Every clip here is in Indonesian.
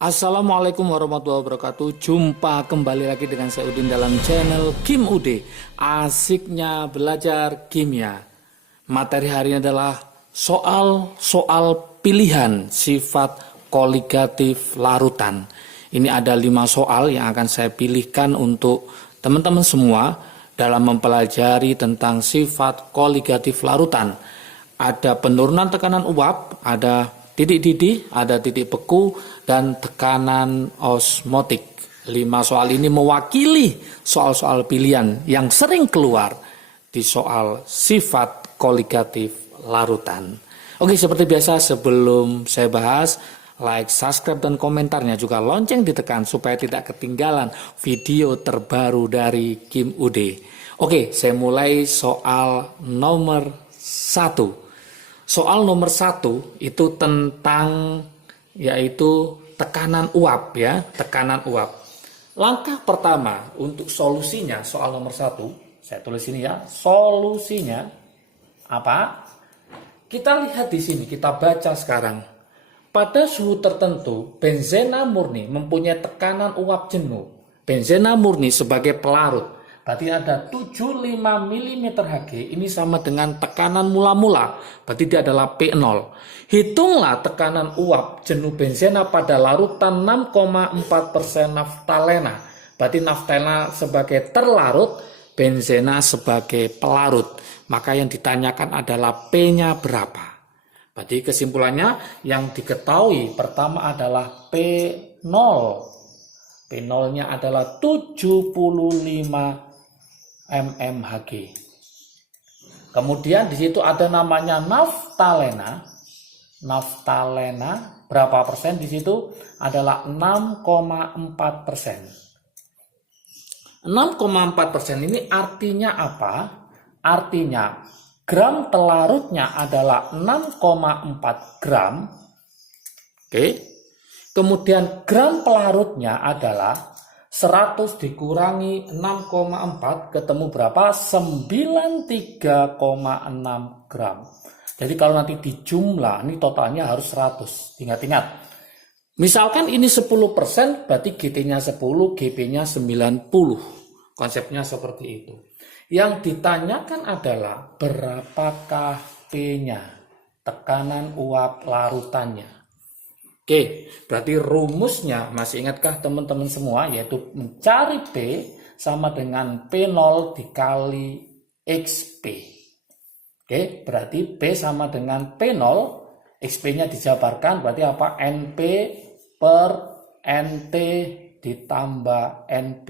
Assalamualaikum warahmatullahi wabarakatuh. Jumpa kembali lagi dengan saya Udin dalam channel Kim Ude. Asiknya belajar kimia. Materi hari ini adalah soal-soal pilihan sifat koligatif larutan. Ini ada 5 soal yang akan saya pilihkan untuk teman-teman semua dalam mempelajari tentang sifat koligatif larutan. Ada penurunan tekanan uap, ada titik didih, ada titik beku, dan tekanan osmotik. 5 soal ini mewakili soal-soal pilihan yang sering keluar di soal sifat koligatif larutan. Oke, seperti biasa sebelum saya bahas, like, subscribe, dan komentarnya juga lonceng ditekan supaya tidak ketinggalan video terbaru dari Kim Ude. Oke, saya mulai soal nomor 1. Soal nomor 1 itu tentang yaitu tekanan uap ya, tekanan uap. Langkah pertama untuk solusinya soal nomor 1, saya tulis ini ya, solusinya apa? Kita lihat di sini, kita baca sekarang. Pada suhu tertentu, benzena murni mempunyai tekanan uap jenuh. Benzena murni sebagai pelarut. Berarti ada 75 mm Hg, ini sama dengan tekanan mula-mula, berarti dia adalah P0. Hitunglah tekanan uap jenuh benzena pada larutan 6,4% naftalena. Berarti naftalena sebagai terlarut, benzena sebagai pelarut. Maka yang ditanyakan adalah P-nya berapa. Berarti kesimpulannya yang diketahui pertama adalah P0. P0-nya adalah 75 mmHg. Kemudian di situ ada namanya naftalena. Naftalena berapa persen di situ? Adalah 6,4%. 6,4% ini artinya apa? Artinya gram telarutnya adalah 6,4 gram. Oke. Kemudian gram pelarutnya adalah 100 dikurangi 6,4 ketemu berapa? 93,6 gram. Jadi kalau nanti dijumlah, ini totalnya harus 100. Ingat-ingat. Misalkan ini 10%, berarti GT-nya 10, GP-nya 90. Konsepnya seperti itu. Yang ditanyakan adalah berapakah P-nya? Tekanan uap larutannya. Oke, berarti rumusnya masih ingatkah teman-teman semua, yaitu mencari P sama dengan P0 dikali XP. Oke, berarti P sama dengan P0, XP-nya dijabarkan berarti apa? NP per NT ditambah NP.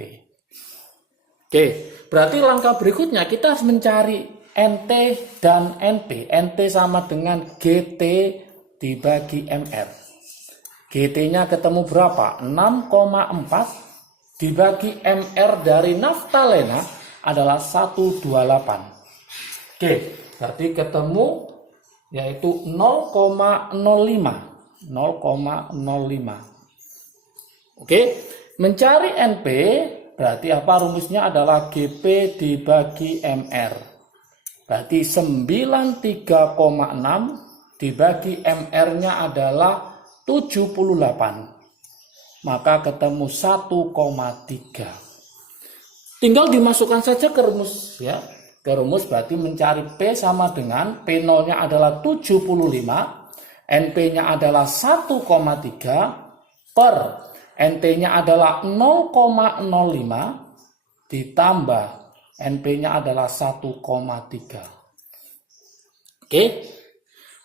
Oke, berarti langkah berikutnya kita harus mencari NT dan NP. NT sama dengan GT dibagi MR. GT-nya ketemu berapa? 6,4 dibagi MR dari naftalena adalah 128. Oke, berarti ketemu yaitu 0,05. 0,05. Oke, mencari NP berarti apa rumusnya adalah GP dibagi MR. Berarti 93,6 dibagi MR-nya adalah 78, maka ketemu 1,3. Tinggal dimasukkan saja ke rumus ya. Ke rumus berarti mencari P sama dengan P0-nya adalah 75, NP-nya adalah 1,3 per NT-nya adalah 0,05 ditambah NP-nya adalah 1,3. Oke.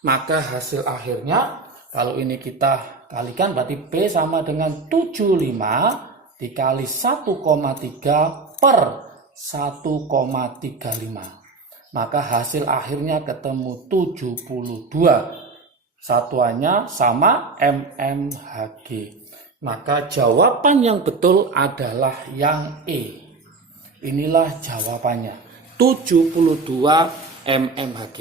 Maka hasil akhirnya kalau ini kita kalikan berarti P sama dengan 75 dikali 1,3 per 1,35. Maka hasil akhirnya ketemu 72. Satuannya sama mmHg. Maka jawaban yang betul adalah yang E. Inilah jawabannya. 72 mmHg.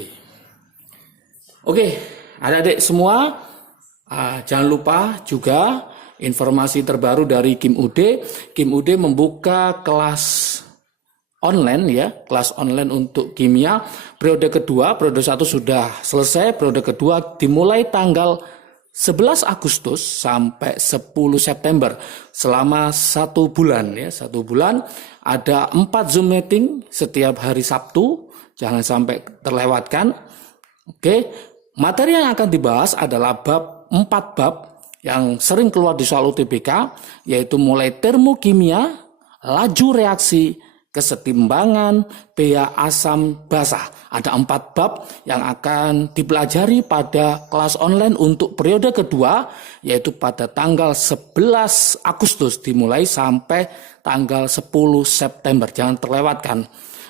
Oke, adik-adik semua. Jangan lupa juga informasi terbaru dari Kim Ude. Kim Ude membuka kelas online ya, kelas online untuk kimia. Periode kedua, periode 1 sudah selesai, periode kedua dimulai tanggal 11 Agustus sampai 10 September, selama 1 bulan ya, 1 bulan ada 4 Zoom meeting setiap hari Sabtu, jangan sampai terlewatkan. Oke, materi yang akan dibahas adalah 4 bab yang sering keluar di soal UTBK, yaitu mulai termokimia, laju reaksi, kesetimbangan, pH asam basa. Ada 4 bab yang akan dipelajari pada kelas online untuk periode kedua, yaitu pada tanggal 11 Agustus dimulai sampai tanggal 10 September. Jangan terlewatkan.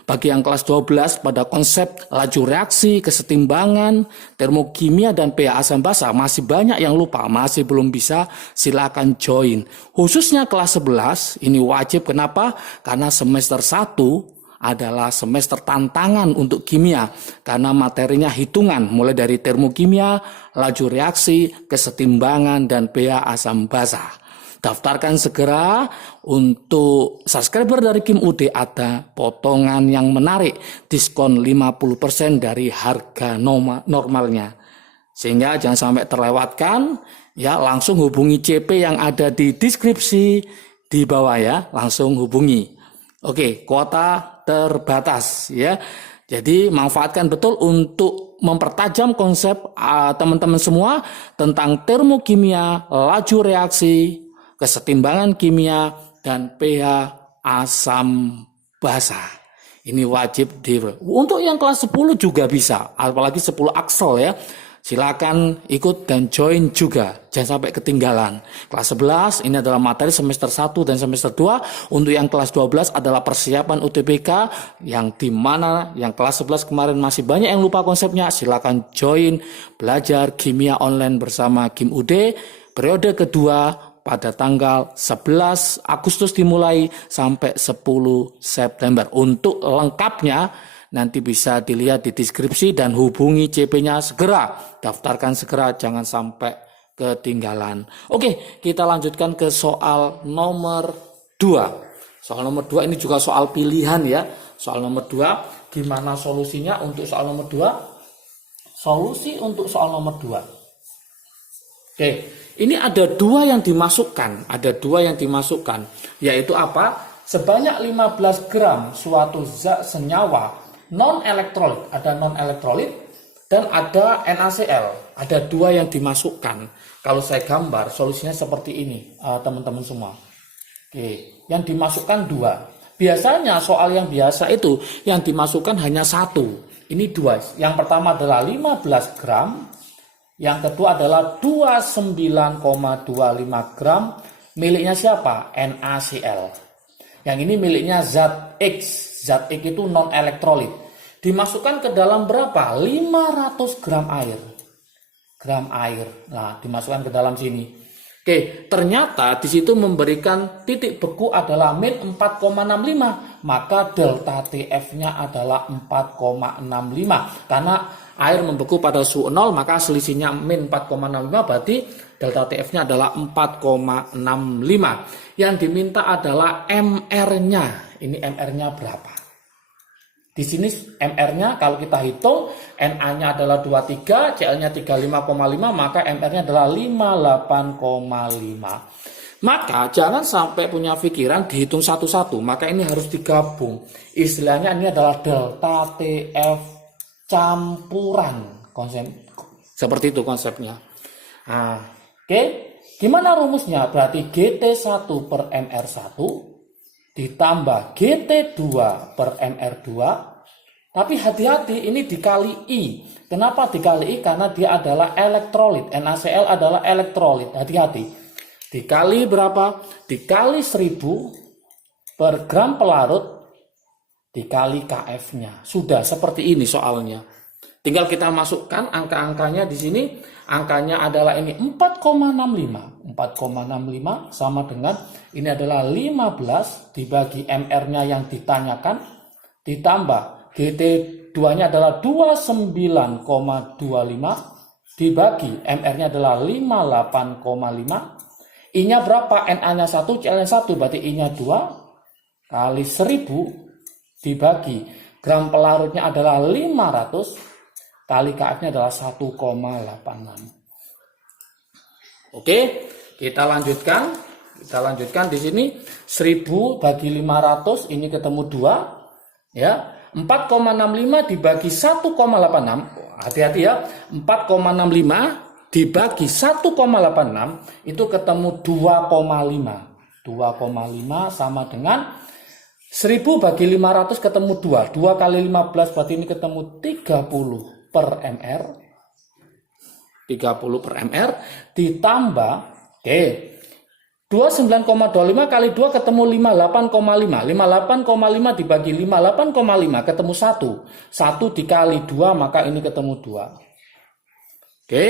Bagi yang kelas 12 pada konsep laju reaksi, kesetimbangan, termokimia, dan pH asam basa masih banyak yang lupa, masih belum bisa, silakan join. Khususnya kelas 11 ini wajib, kenapa? Karena semester 1 adalah semester tantangan untuk kimia, karena materinya hitungan mulai dari termokimia, laju reaksi, kesetimbangan, dan pH asam basa. Daftarkan segera. Untuk subscriber dari Kim UD ada potongan yang menarik, diskon 50% dari harga normalnya. Sehingga jangan sampai terlewatkan ya, langsung hubungi CP yang ada di deskripsi di bawah ya, langsung hubungi. Oke, kuota terbatas ya. Jadi manfaatkan betul untuk mempertajam konsep teman-teman semua tentang termokimia, laju reaksi, kesetimbangan kimia, dan pH asam basa. Ini wajib untuk yang kelas 10 juga bisa, apalagi 10 Axel ya. Silakan ikut dan join juga, jangan sampai ketinggalan. Kelas 11 ini adalah materi semester 1 dan semester 2. Untuk yang kelas 12 adalah persiapan UTBK, yang dimana yang kelas 11 kemarin masih banyak yang lupa konsepnya. Silakan join belajar kimia online bersama Kim UD periode kedua pada tanggal 11 Agustus dimulai sampai 10 September. Untuk lengkapnya nanti bisa dilihat di deskripsi dan hubungi CP-nya segera. Daftarkan segera, jangan sampai ketinggalan. Oke, kita lanjutkan ke soal nomor 2. Soal nomor 2 ini juga soal pilihan ya. Soal nomor 2, gimana solusinya untuk soal nomor 2? Solusi untuk soal nomor 2. Oke, ini ada 2 yang dimasukkan. Yaitu apa? Sebanyak 15 gram suatu zat senyawa non-elektrolit. Ada non-elektrolit dan ada NaCl. Ada 2 yang dimasukkan. Kalau saya gambar, solusinya seperti ini, teman-teman semua. Oke, yang dimasukkan 2. Biasanya soal yang biasa itu yang dimasukkan hanya 1. Ini 2. Yang pertama adalah 15 gram. Yang kedua adalah 29,25 gram. Miliknya siapa? NaCl. Yang ini miliknya zat X. Zat X itu non-elektrolit. Dimasukkan ke dalam berapa? 500 gram air. Nah, dimasukkan ke dalam sini. Oke, ternyata di situ memberikan titik beku adalah min 4,65. Maka delta TF-nya adalah 4,65. Karena air membeku pada suhu 0, maka selisihnya min 4,65, berarti delta TF-nya adalah 4,65. Yang diminta adalah MR-nya. Ini MR-nya berapa? Di sini MR-nya kalau kita hitung, Na-nya adalah 23, Cl-nya 35,5, maka MR-nya adalah 58,5. Maka jangan sampai punya pikiran dihitung satu-satu, maka ini harus digabung. Istilahnya ini adalah delta TF campuran, konsep seperti itu konsepnya. Nah, oke, gimana rumusnya? Berarti GT1 per MR1 ditambah GT2 per MR2, tapi hati-hati ini dikali I. Kenapa dikali I? Karena dia adalah elektrolit. NaCl adalah elektrolit. Hati-hati. Dikali berapa? Dikali 1000 per gram pelarut dikali KF-nya. Sudah seperti ini soalnya. Tinggal kita masukkan angka-angkanya di sini. Angkanya adalah ini 4,65. 4,65 sama dengan ini adalah 15 dibagi MR-nya yang ditanyakan ditambah GT2-nya adalah 29,25 dibagi MR-nya adalah 58,5. I-nya berapa? Na-nya 1, Cl-nya 1, berarti I-nya 2 kali 1000 dibagi gram pelarutnya adalah 500 kali KF-nya adalah 1,86. Oke, kita lanjutkan. Kita lanjutkan di sini 1000 bagi 500 ini ketemu 2 ya. 4,65 dibagi 1,86. Hati-hati ya. 4,65 dibagi 1,86 itu ketemu 2,5. 2,5 sama dengan 1000 bagi 500 ketemu 2. 2 kali 15 berarti ini ketemu 30 per mr. 30 per mr ditambah 29,25 kali 2 ketemu 58,5. 58,5 dibagi 58,5 ketemu 1. 1 dikali 2 maka ini ketemu 2. Oke.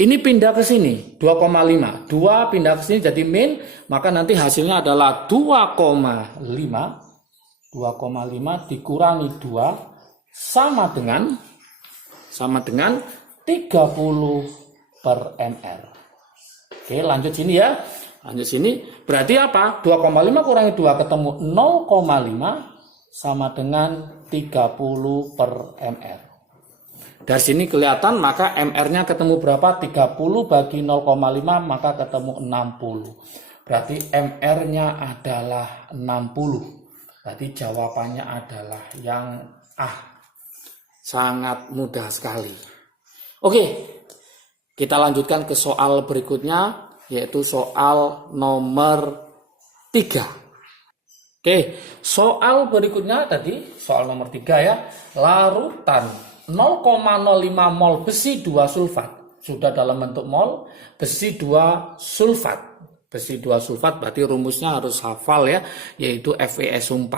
Ini pindah ke sini 2,5. 2 pindah ke sini jadi min, maka nanti hasilnya adalah 2,5. 2,5 dikurangi 2 sama dengan 30 per mr. Oke, lanjut sini ya. Lanjut sini. Berarti apa? 2,5 kurangi 2 ketemu 0,5 sama dengan 30 per mr. Dari sini kelihatan maka mr-nya ketemu berapa? 30 bagi 0,5 maka ketemu 60. Berarti mr-nya adalah 60. Berarti jawabannya adalah yang A. Sangat mudah sekali. Oke. Kita lanjutkan ke soal berikutnya, yaitu soal nomor 3. Oke, soal berikutnya tadi, soal nomor 3 ya. Larutan 0,05 mol besi 2 sulfat. Sudah dalam bentuk mol, besi 2 sulfat. Besi 2 sulfat berarti rumusnya harus hafal ya, yaitu FeSO4.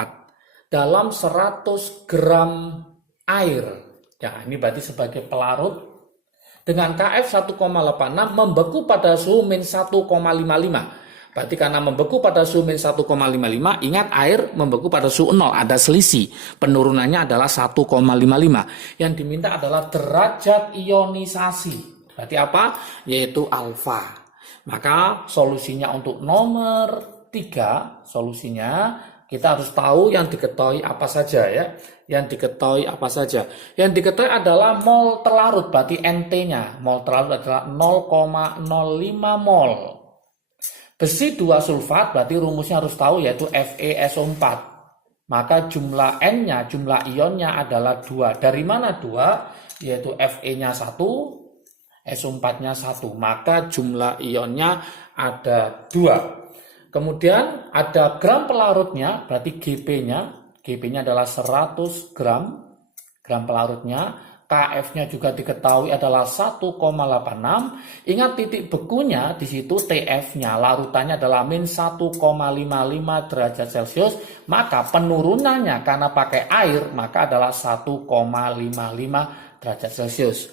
Dalam 100 gram air. Ya, ini berarti sebagai pelarut. Dengan Kf 1,86 membeku pada suhu min 1,55. Berarti karena membeku pada suhu min 1,55, ingat air membeku pada suhu 0, ada selisih. Penurunannya adalah 1,55. Yang diminta adalah derajat ionisasi. Berarti apa? Yaitu alfa. Maka solusinya untuk nomor 3, solusinya kita harus tahu yang diketahui apa saja ya. Yang diketahui apa saja. Yang diketahui adalah mol terlarut, berarti NT-nya. Mol terlarut adalah 0,05 mol. Besi 2 sulfat, berarti rumusnya harus tahu yaitu FeSO4. Maka jumlah N-nya, jumlah ionnya adalah 2. Dari mana 2? Yaitu Fe-nya 1, SO4-nya 1. Maka jumlah ionnya ada 2. Kemudian ada gram pelarutnya, berarti GP-nya. GP-nya adalah 100 gram pelarutnya. KF-nya juga diketahui adalah 1,86. Ingat titik bekunya di situ TF-nya, larutannya adalah min 1,55 derajat Celcius. Maka penurunannya karena pakai air maka adalah 1,55 derajat Celcius.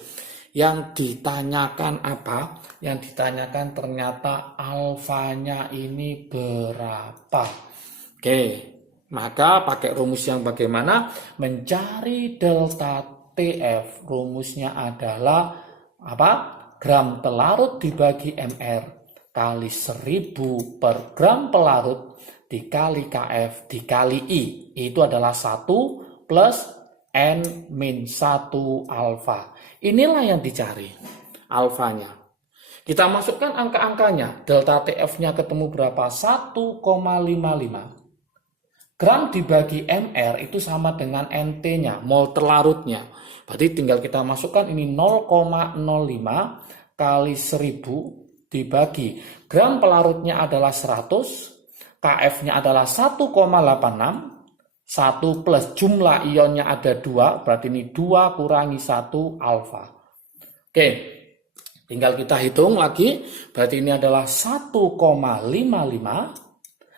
Yang ditanyakan apa? Yang ditanyakan ternyata alfanya ini berapa. Oke, maka pakai rumus yang bagaimana? Mencari delta TF. Rumusnya adalah apa? Gram pelarut dibagi MR kali 1000 per gram pelarut dikali KF dikali I. Itu adalah 1 plus N-1 alfa. Inilah yang dicari alfanya. Kita masukkan angka-angkanya. Delta TF-nya ketemu berapa? 1,55. Gram dibagi MR itu sama dengan NT-nya, mol terlarutnya. Berarti tinggal kita masukkan ini 0,05 kali 1000 dibagi. Gram pelarutnya adalah 100, KF-nya adalah 1,86. 1 plus jumlah ionnya ada 2, berarti ini 2 kurangi 1 alfa. Oke, tinggal kita hitung lagi, berarti ini adalah 1,55.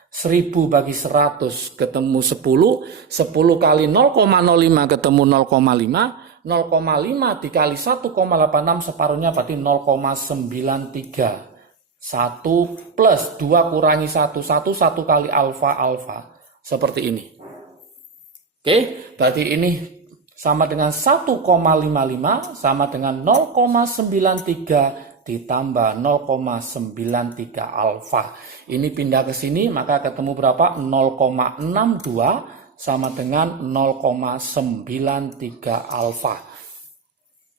1000 bagi 100 ketemu 10, 10 kali 0,05 ketemu 0,5, 0,5 dikali 1,86 separuhnya berarti 0,93. 1 plus 2 kurangi 1, 1 kali alfa, seperti ini. Oke, berarti ini sama dengan 1,55 sama dengan 0,93 ditambah 0,93 alfa. Ini pindah ke sini maka ketemu berapa? 0,62 sama dengan 0,93 alfa.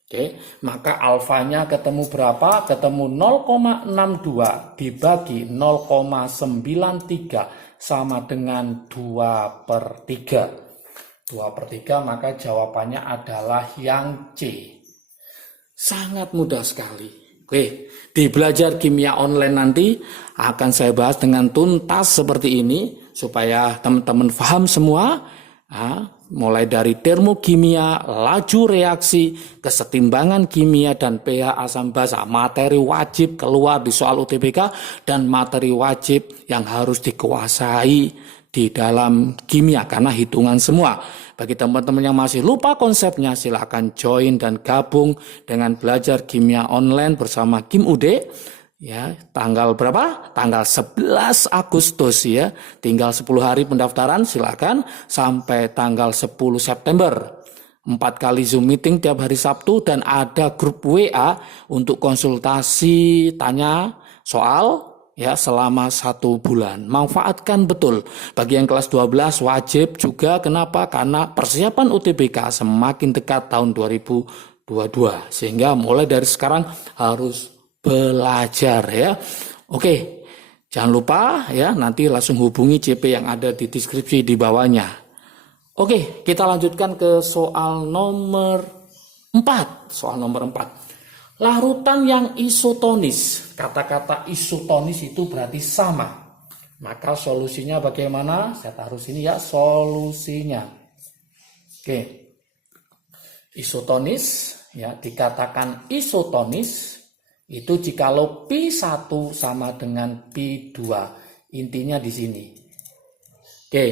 Oke, maka alfanya ketemu berapa? Ketemu 0,62 dibagi 0,93 sama dengan 2/3. 2/3, maka jawabannya adalah yang C. Sangat mudah sekali. Oke, di belajar kimia online nanti akan saya bahas dengan tuntas seperti ini supaya teman-teman paham semua. Mulai dari termokimia, laju reaksi, kesetimbangan kimia, dan pH asam basa. Materi wajib keluar di soal UTBK dan materi wajib yang harus dikuasai di dalam kimia karena hitungan semua. Bagi teman-teman yang masih lupa konsepnya, silakan join dan gabung dengan belajar kimia online bersama Kim UD. Ya, tanggal berapa? Tanggal 11 Agustus ya. Tinggal 10 hari pendaftaran, silakan sampai tanggal 10 September. 4 kali Zoom meeting tiap hari Sabtu dan ada grup WA untuk konsultasi, tanya soal ya selama 1 bulan. Manfaatkan betul. Bagi yang kelas 12 wajib juga. Kenapa? Karena persiapan UTBK semakin dekat tahun 2022. Sehingga mulai dari sekarang harus belajar ya. Oke, jangan lupa ya, nanti langsung hubungi CP yang ada di deskripsi di bawahnya. Oke, kita lanjutkan ke soal nomor 4. Soal nomor 4. Larutan yang isotonis. Kata-kata isotonis itu berarti sama. Maka solusinya bagaimana? Saya taruh sini ya, solusinya. Oke. Isotonis ya, dikatakan isotonis itu jikalau Pi1 sama dengan Pi2. Intinya di sini. Oke.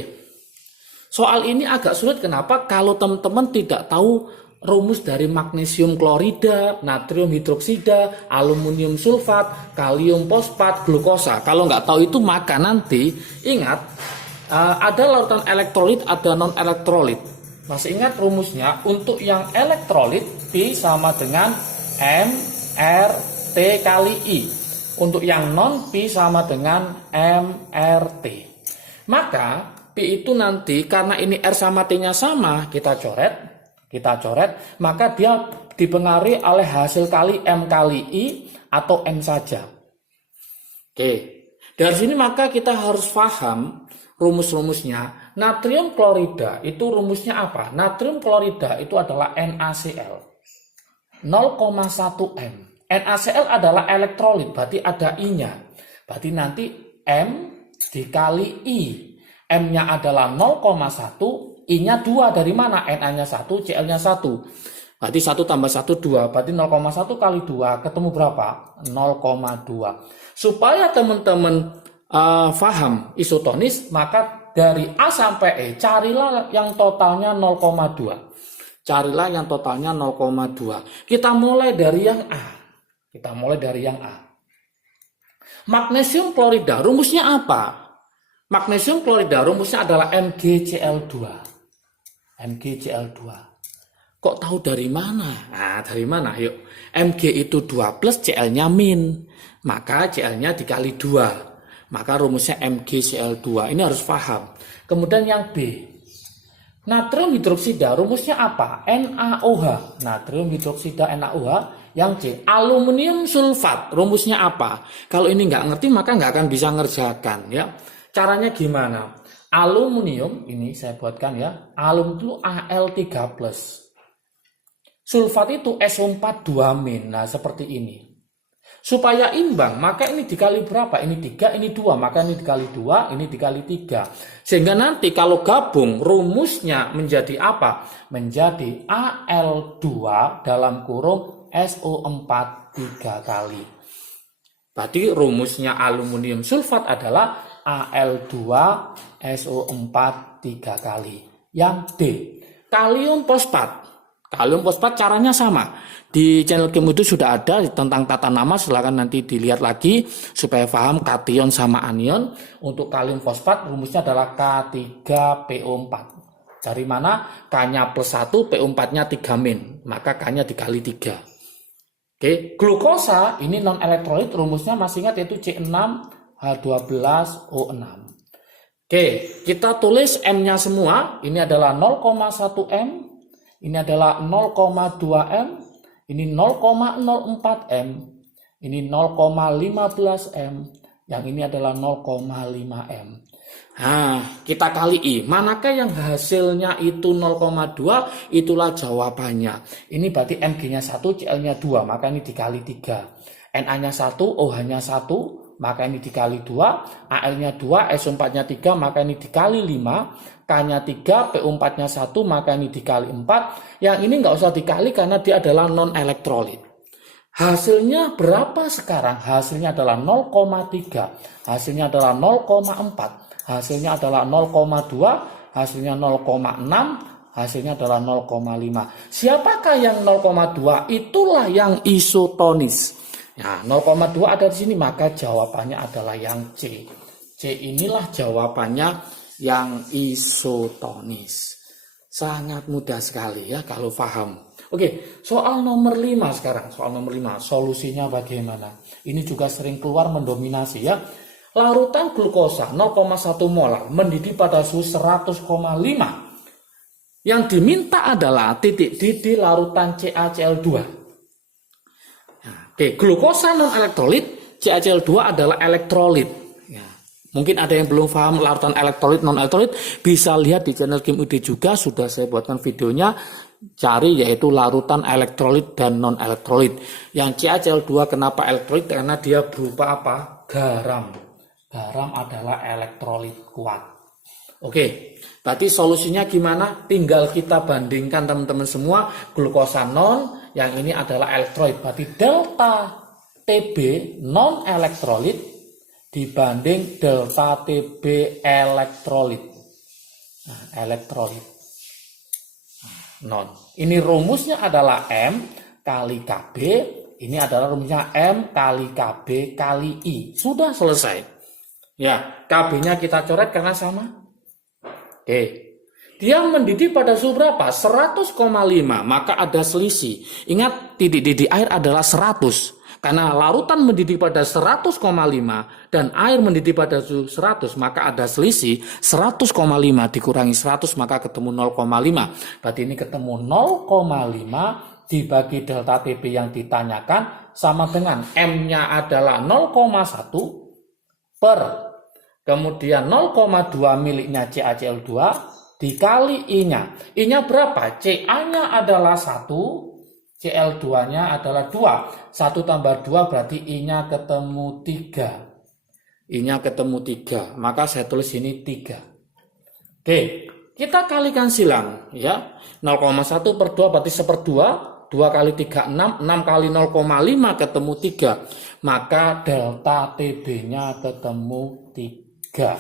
Soal ini agak sulit, kenapa? Kalau teman-teman tidak tahu rumus dari magnesium klorida, natrium hidroksida, aluminium sulfat, kalium fosfat, glukosa. Kalau nggak tahu itu maka nanti ingat ada larutan elektrolit, ada non elektrolit. Masih ingat rumusnya? Untuk yang elektrolit Pi sama dengan MR T kali I. Untuk yang non Pi sama dengan MRT. Maka Pi itu nanti karena ini R sama T-nya sama, kita coret, maka dia dipengaruhi oleh hasil kali M kali I atau M saja. Oke. Dari sini maka kita harus paham rumus-rumusnya. Natrium klorida itu rumusnya apa? Natrium klorida itu adalah NaCl 0,1 M. NaCl adalah elektrolit, berarti ada I-nya. Berarti nanti M dikali I. M-nya adalah 0,1, I-nya 2. Dari mana? Na-nya 1, Cl-nya 1. Berarti 1 tambah 1, 2. Berarti 0,1 kali 2 ketemu berapa? 0,2. Supaya teman-teman paham isotonis, maka dari A sampai E carilah yang totalnya 0,2. Carilah yang totalnya 0,2. Kita mulai dari yang A. Magnesium klorida rumusnya apa? Magnesium klorida rumusnya adalah MgCl2. Kok tahu dari mana? Nah, dari mana? Yuk. Mg itu 2 plus Cl-nya min. Maka Cl-nya dikali 2. Maka rumusnya MgCl2. Ini harus paham. Kemudian yang B. Natrium hidroksida rumusnya apa? NaOH. Natrium hidroksida NaOH. Yang C, aluminium sulfat rumusnya apa? Kalau ini nggak ngerti maka nggak akan bisa ngerjakan ya. Caranya gimana? Aluminium ini saya buatkan ya. Alum itu Al3+. Sulfat itu SO4 2-. Nah, seperti ini. Supaya imbang, maka ini dikali berapa? Ini 3, ini 2. Maka ini dikali 2, ini dikali 3. Sehingga nanti kalau gabung rumusnya menjadi apa? Menjadi Al2 dalam kurung SO4 3 kali. Berarti rumusnya aluminium sulfat adalah Al2 SO4 3 kali. Yang D, kalium fosfat. Kalium fosfat caranya sama. Di channel Kim itu sudah ada tentang tata nama, silakan nanti dilihat lagi supaya paham kation sama anion. Untuk kalium fosfat rumusnya adalah K3PO4. Dari mana? K-nya plus 1, PO4-nya 3-. Maka K-nya dikali 3. Oke, glukosa ini non elektrolit, rumusnya masih ingat yaitu C6H12O6. Oke, kita tulis M-nya semua. Ini adalah 0,1 M, ini adalah 0,2 M, ini 0,04 M, ini 0,15 M, yang ini adalah 0,5 M. Nah, kita kali I. Manakah yang hasilnya itu 0,2? Itulah jawabannya. Ini berarti Mg-nya 1, Cl-nya 2, maka ini dikali 3. Na-nya 1, OH-nya 1, maka ini dikali 2. Al-nya 2, SO4-nya 3, maka ini dikali 5. K-nya 3, PO4-nya 1, maka ini dikali 4. Yang ini nggak usah dikali karena dia adalah non-elektrolit. Hasilnya berapa sekarang? Hasilnya adalah 0,3. Hasilnya adalah 0,4. Hasilnya adalah 0,2, hasilnya 0,6, hasilnya adalah 0,5. Siapakah yang 0,2? Itulah yang isotonis. Nah, 0,2 ada di sini, maka jawabannya adalah yang C. C inilah jawabannya yang isotonis. Sangat mudah sekali ya kalau paham. Oke, soal nomor 5 sekarang. Soal nomor 5, solusinya bagaimana? Ini juga sering keluar mendominasi ya. Larutan glukosa 0,1 molar mendidih pada suhu 100,5. Yang diminta adalah titik didih larutan CaCl2. Nah, oke, glukosa non-elektrolit, CaCl2 adalah elektrolit. Ya, mungkin ada yang belum paham larutan elektrolit non-elektrolit, bisa lihat di channel Kim UD juga, sudah saya buatkan videonya. Cari yaitu larutan elektrolit dan non-elektrolit. Yang CaCl2 kenapa elektrolit? Karena dia berupa apa? Garam. Garam adalah elektrolit kuat. Oke, berarti solusinya gimana? Tinggal kita bandingkan teman-teman semua. Glukosa non, yang ini adalah elektrolit. Berarti delta TB non elektrolit dibanding delta TB elektrolit. Nah, elektrolit non. Ini rumusnya adalah M kali KB. Ini adalah rumusnya M kali KB kali I. Sudah selesai. Ya, KB-nya kita coret karena sama. Oke. Dia mendidih pada suhu berapa? 100,5. Maka ada selisih. Ingat, titik didih air adalah 100. Karena larutan mendidih pada 100,5 dan air mendidih pada suhu 100, maka ada selisih 100,5 dikurangi 100, maka ketemu 0,5. Berarti ini ketemu 0,5 dibagi delta TB yang ditanyakan sama dengan M-nya adalah 0,1 per kemudian 0,2 miliknya CaCl2 dikali I-nya. I-nya berapa? Ca-nya adalah 1, Cl2-nya adalah 2. 1 tambah 2 berarti I-nya ketemu 3. I-nya ketemu 3. Maka saya tulis ini 3. Oke, kita kalikan silang ya. 0,1 per 2 berarti 1/2. 2 kali 3, 6. 6 kali 0,5 ketemu 3. Maka delta TB-nya ketemu 3.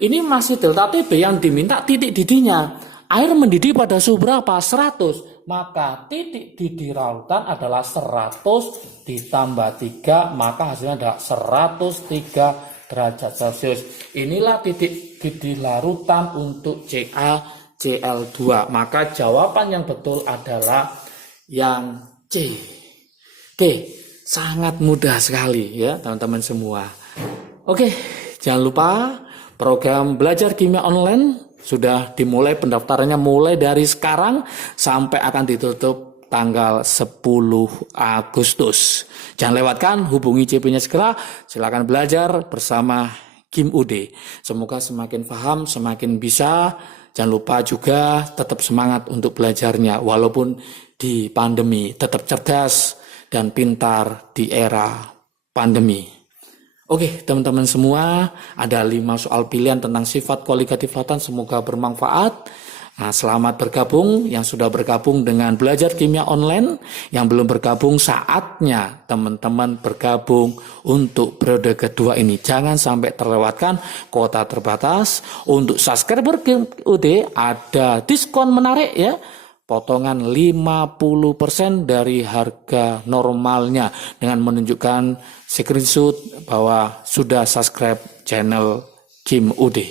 Ini masih delta TB yang diminta titik didihnya. Air mendidih pada suhu berapa? 100. Maka titik didih larutan adalah 100 ditambah 3. Maka hasilnya adalah 103 derajat Celcius. Inilah titik didih larutan untuk CaCl2. Maka jawaban yang betul adalah yang C. Oke, sangat mudah sekali ya teman-teman semua. Oke, jangan lupa program belajar kimia online sudah dimulai, pendaftarannya mulai dari sekarang sampai akan ditutup tanggal 10 Agustus. Jangan lewatkan, hubungi CP-nya segera. Silakan belajar bersama Kim UD. Semoga semakin paham, semakin bisa. Jangan lupa juga tetap semangat untuk belajarnya walaupun di pandemi, tetap cerdas dan pintar di era pandemi. Oke, teman-teman semua, ada 5 soal pilihan tentang sifat kualitatif lautan, semoga bermanfaat. Nah, selamat bergabung yang sudah bergabung dengan belajar kimia online. Yang belum bergabung, saatnya teman-teman bergabung untuk periode kedua ini. Jangan sampai terlewatkan, kuota terbatas. Untuk subscriber Kim UD ada diskon menarik ya. Potongan 50% dari harga normalnya dengan menunjukkan screenshot bahwa sudah subscribe channel Kim UD.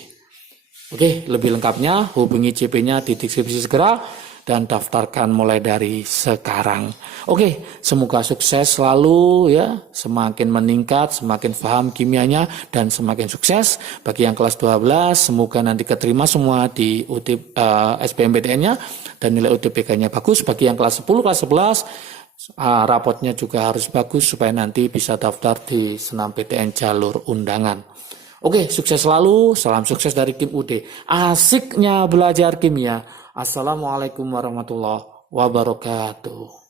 Oke, lebih lengkapnya hubungi CP-nya di deskripsi segera dan daftarkan mulai dari sekarang. Oke, semoga sukses selalu ya, semakin meningkat, semakin paham kimianya dan semakin sukses. Bagi yang kelas 12, semoga nanti keterima semua di SBMPTN-nya dan nilai UTBK-nya bagus. Bagi yang kelas 10, kelas 11 Rapotnya juga harus bagus supaya nanti bisa daftar di senam PTN jalur undangan. Oke, sukses selalu. Salam sukses dari Kim UD. Asiknya belajar kimia. Assalamualaikum warahmatullahi wabarakatuh.